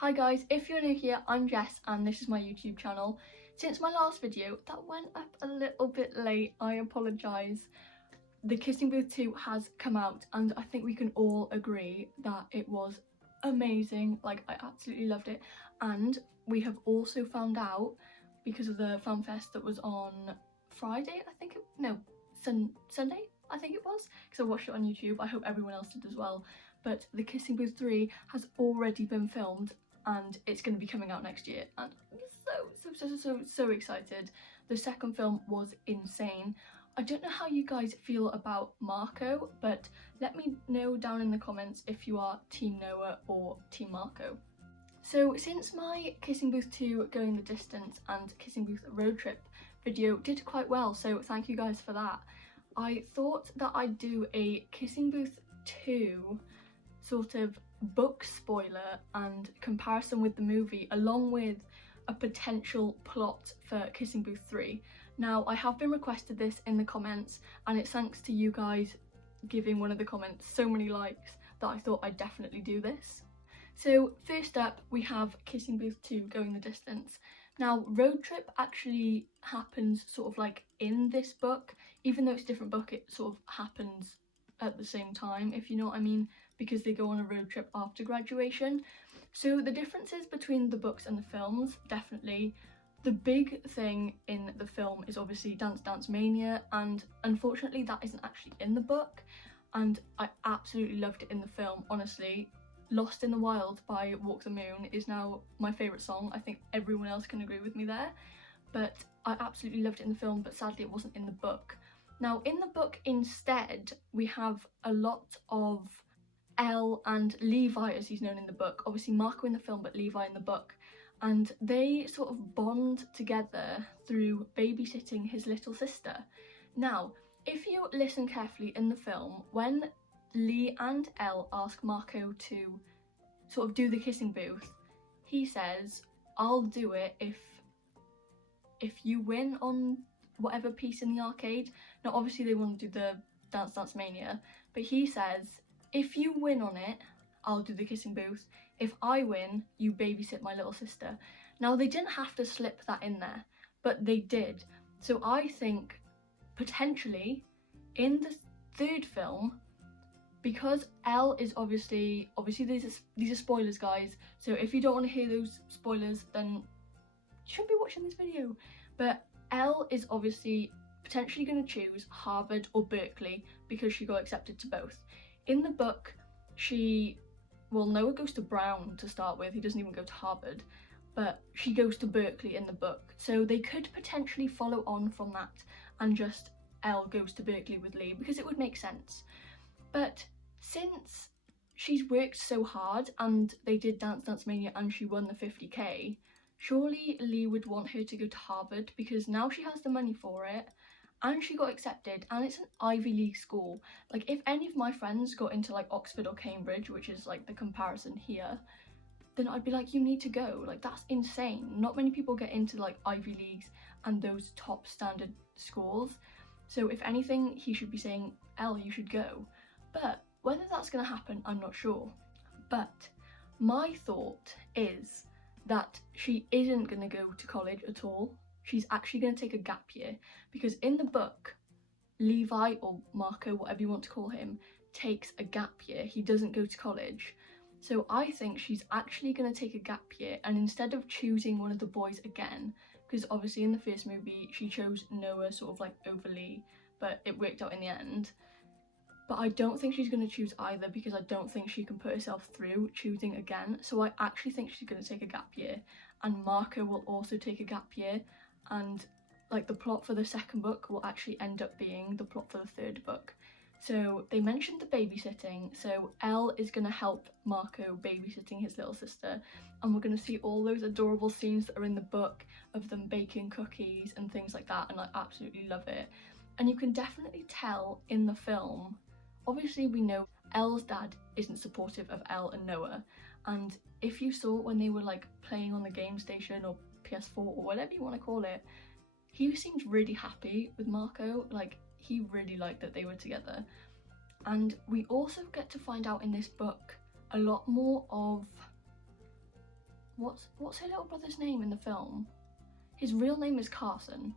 Hi guys, if you're new here, I'm Jess and this is my YouTube channel. Since my last video that went up a little bit late, I apologise. The Kissing Booth 2 has come out and I think we can all agree that it was amazing. Like, I absolutely loved it. And we have also found out, because of the fan fest that was on Friday, Sunday I think it was, because I watched it on YouTube. I hope everyone else did as well. But the Kissing Booth 3 has already been filmed and it's going to be coming out next year, and I'm so excited. The second film was insane. I don't know how you guys feel about Marco, but let me know down in the comments if you are Team Noah or Team Marco. So since my Kissing Booth 2 Going the Distance and Kissing Booth Road Trip video did quite well, so thank you guys for that, I thought that I'd do a Kissing Booth 2 sort of book spoiler and comparison with the movie, along with a potential plot for Kissing Booth 3. Now, I have been requested this in the comments, and it's thanks to you guys giving one of the comments so many likes that I thought I'd definitely do this. So first up, we have Kissing Booth 2 Going the Distance. Now, Road Trip actually happens sort of like in this book. Even though it's a different book, it sort of happens at the same time, if you know what I mean, because they go on a road trip after graduation. So the differences between the books and the films, definitely. The big thing in the film is obviously Dance Dance Mania, and unfortunately that isn't actually in the book, and I absolutely loved it in the film, honestly. Lost in the Wild by Walk the Moon is now my favourite song. I think everyone else can agree with me there, but I absolutely loved it in the film, but sadly it wasn't in the book. Now, in the book instead, we have a lot of Elle and Levi, as he's known in the book. Obviously Marco in the film, but Levi in the book. And they sort of bond together through babysitting his little sister. Now, if you listen carefully in the film, when Lee and Elle ask Marco to sort of do the kissing booth, he says, "I'll do it if you win on whatever piece in the arcade." Now obviously they want to do the Dance Dance Mania, but he says, "If you win on it, I'll do the kissing booth. If I win, you babysit my little sister." Now they didn't have to slip that in there, but they did. So I think potentially in the third film, because Elle is obviously these are spoilers, guys, so if you don't want to hear those spoilers, then you shouldn't be watching this video. But Elle is obviously potentially going to choose Harvard or Berkeley because she got accepted to both. In the book, Noah goes to Brown to start with, he doesn't even go to Harvard, but she goes to Berkeley in the book. So they could potentially follow on from that and just Elle goes to Berkeley with Lee, because it would make sense. But since she's worked so hard and they did Dance Dance Mania and she won the 50k, surely Lee would want her to go to Harvard, because now she has the money for it and she got accepted and it's an Ivy League school. Like, if any of my friends got into like Oxford or Cambridge, which is like the comparison here, then I'd be like, you need to go. Like, that's insane. Not many people get into like Ivy Leagues and those top standard schools. So if anything, he should be saying, Elle, you should go. But whether that's going to happen, I'm not sure. But my thought is that she isn't going to go to college at all. She's actually going to take a gap year, because in the book, Levi, or Marco, whatever you want to call him, takes a gap year. He doesn't go to college. So I think she's actually going to take a gap year, and instead of choosing one of the boys again, because obviously in the first movie she chose Noah sort of like over Lee, but it worked out in the end. But I don't think she's going to choose either, because I don't think she can put herself through choosing again. So I actually think she's going to take a gap year, and Marco will also take a gap year, and like the plot for the second book will actually end up being the plot for the third book. So they mentioned the babysitting, so Elle is going to help Marco babysitting his little sister, and we're going to see all those adorable scenes that are in the book of them baking cookies and things like that, and I absolutely love it. And you can definitely tell in the film, obviously we know Elle's dad isn't supportive of Elle and Noah, and if you saw when they were like playing on the game station or PS4 or whatever you want to call it, he seemed really happy with Marco. Like, he really liked that they were together. And we also get to find out in this book a lot more of what's her little brother's name in the film? His real name is Carson.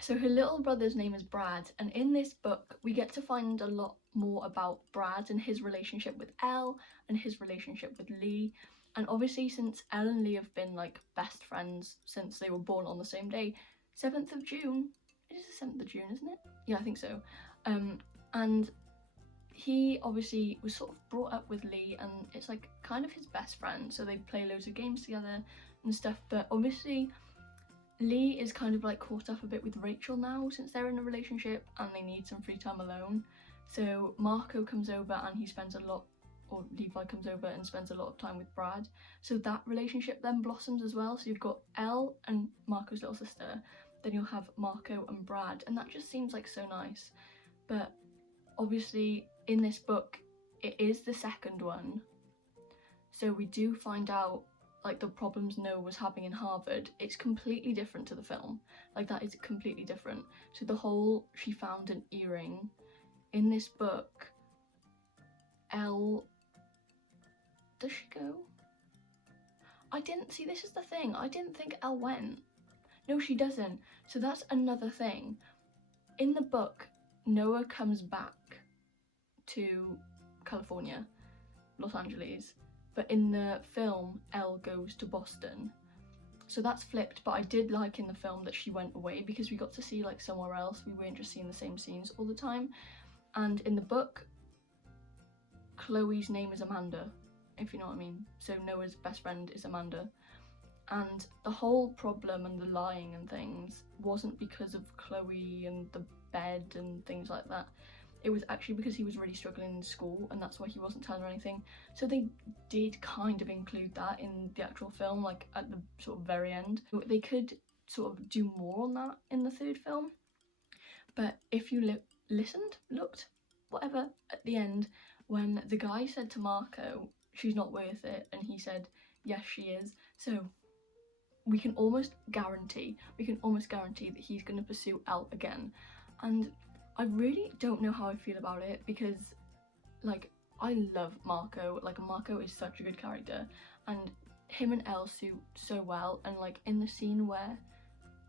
So her little brother's name is Brad, and in this book we get to find a lot more about Brad and his relationship with Elle and his relationship with Lee. And obviously, since Elle and Lee have been like best friends since they were born on the same day, 7th of June. It is the 7th of June, isn't it? Yeah, I think so. And he obviously was sort of brought up with Lee, and it's like kind of his best friend, so they play loads of games together and stuff. But obviously Lee is kind of like caught up a bit with Rachel now since they're in a relationship and they need some free time alone. So Marco comes over and he spends a lot, or Levi comes over and spends a lot of time with Brad. So that relationship then blossoms as well. So you've got Elle and Marco's little sister, then you'll have Marco and Brad, and that just seems like so nice. But obviously in this book it is the second one, so we do find out like the problems Noah was having in Harvard. It's completely different to the film. Like that is completely different. So the whole she found an earring in this book, Elle, does she go? I didn't see, this is the thing, I didn't think Elle went. No, she doesn't. So that's another thing. In the book, Noah comes back to California, Los Angeles, but in the film Elle goes to Boston. So that's flipped, but I did like in the film that she went away because we got to see like somewhere else. We weren't just seeing the same scenes all the time. And in the book, Chloe's name is Amanda, if you know what I mean. So Noah's best friend is Amanda. And the whole problem and the lying and things wasn't because of Chloe and the bed and things like that. It was actually because he was really struggling in school, and that's why he wasn't telling her anything. So they did kind of include that in the actual film, like at the sort of very end. They could sort of do more on that in the third film. But if you looked, whatever, at the end, when the guy said to Marco, she's not worth it, and he said, yes, she is. So we can almost guarantee that he's going to pursue Elle again. And I really don't know how I feel about it because, like, I love Marco. Like, Marco is such a good character, and him and Elle suit so well. And like in the scene where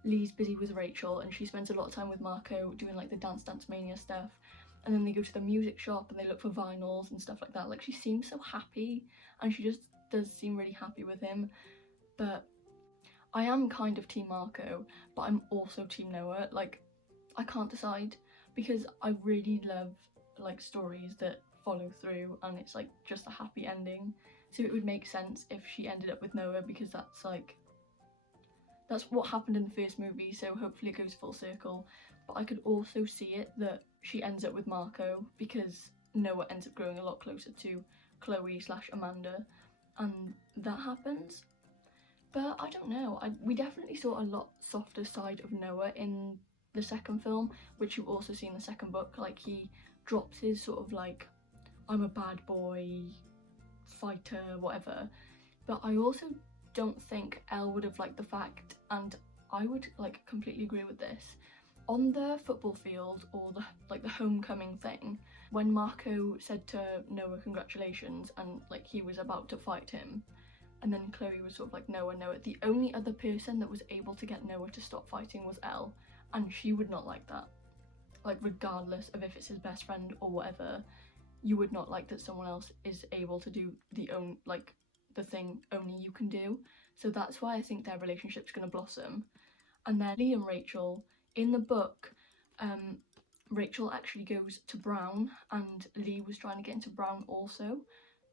Lee's busy with Rachel and she spends a lot of time with Marco doing like the Dance Mania stuff, and then they go to the music shop and they look for vinyls and stuff like that. Like, she seems so happy, and she just does seem really happy with him. But I am kind of team Marco, but I'm also team Noah. Like, I can't decide because I really love like stories that follow through and it's like just a happy ending. So it would make sense if she ended up with Noah because that's what happened in the first movie, so hopefully it goes full circle. But I could also see it that she ends up with Marco because Noah ends up growing a lot closer to Chloe/Amanda, and that happens. But I don't know, we definitely saw a lot softer side of Noah in the second film, which you also see in the second book. Like, he drops his sort of like, I'm a bad boy, fighter, whatever. But I also don't think Elle would have liked the fact, and I would like completely agree with this, on the football field or the homecoming thing, when Marco said to Noah congratulations and like he was about to fight him, and then Chloe was sort of like Noah, the only other person that was able to get Noah to stop fighting was Elle, and she would not like that. Like, regardless of if it's his best friend or whatever, you would not like that someone else is able to do the thing only you can do. So that's why I think their relationship's going to blossom. And then Lee and Rachel, in the book, Rachel actually goes to Brown, and Lee was trying to get into Brown also,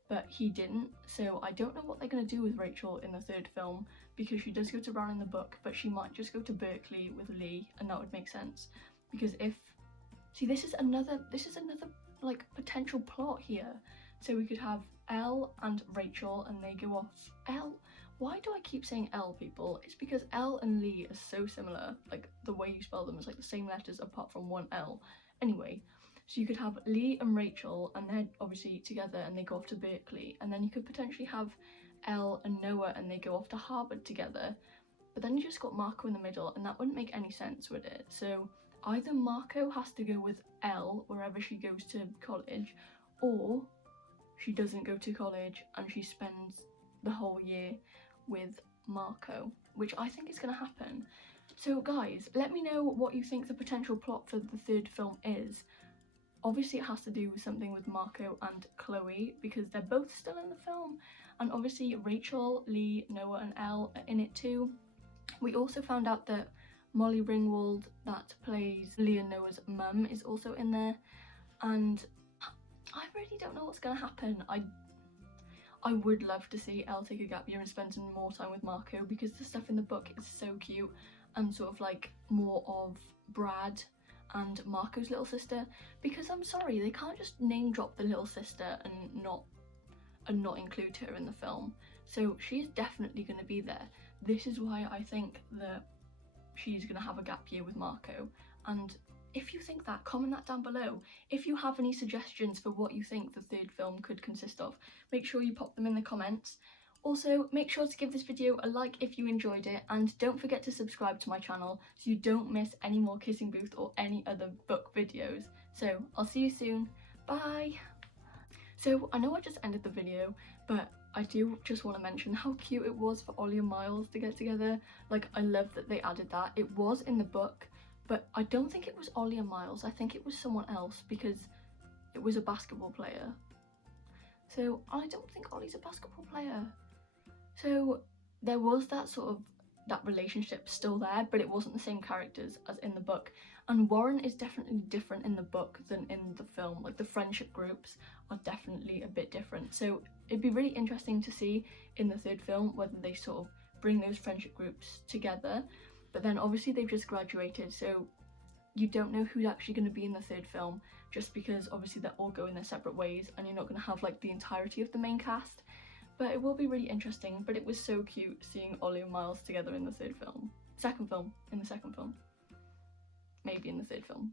but he didn't. So I don't know what they're going to do with Rachel in the third film, because she does go to Brown in the book, but she might just go to Berkeley with Lee, and that would make sense. Because this is another like potential plot here. So we could have Elle and Rachel, and they go off. Elle, why do I keep saying Elle, people? It's because Elle and Lee are so similar. Like, the way you spell them is like the same letters apart from one L. Anyway, so you could have Lee and Rachel, and they're obviously together, and they go off to Berkeley. And then you could potentially have Elle and Noah, and they go off to Harvard together. But then you just got Marco in the middle, and that wouldn't make any sense, would it? So either Marco has to go with Elle wherever she goes to college, or she doesn't go to college and she spends the whole year with Marco, which I think is going to happen. So guys, let me know what you think the potential plot for the third film is. Obviously it has to do with something with Marco and Chloe because they're both still in the film, and obviously Rachel, Lee, Noah and Elle are in it too. We also found out that Molly Ringwald, that plays Lee and Noah's mum, is also in there, and I really don't know what's going to happen. I would love to see Elle take a gap year and spend some more time with Marco because the stuff in the book is so cute and sort of like more of Brad and Marco's little sister, because I'm sorry, they can't just name drop the little sister and not include her in the film. So she's definitely going to be there. This is why I think that she's going to have a gap year with Marco. And if you think that, comment that down below. If you have any suggestions for what you think the third film could consist of, make sure you pop them in the comments. Also, make sure to give this video a like if you enjoyed it, and don't forget to subscribe to my channel so you don't miss any more Kissing Booth or any other book videos. So, I'll see you soon. Bye! So, I know I just ended the video, but I do just want to mention how cute it was for Ollie and Miles to get together. Like, I love that they added that. It was in the book, but I don't think it was Ollie and Miles. I think it was someone else because it was a basketball player. So, I don't think Ollie's a basketball player. So there was that relationship still there, but it wasn't the same characters as in the book. And Warren is definitely different in the book than in the film. Like, the friendship groups are definitely a bit different. So it'd be really interesting to see in the third film whether they sort of bring those friendship groups together. But then obviously they've just graduated, so you don't know who's actually going to be in the third film, just because obviously they're all going their separate ways and you're not going to have like the entirety of the main cast. But it will be really interesting. But it was so cute seeing Ollie and Miles together in the third film. In the second film. Maybe in the third film.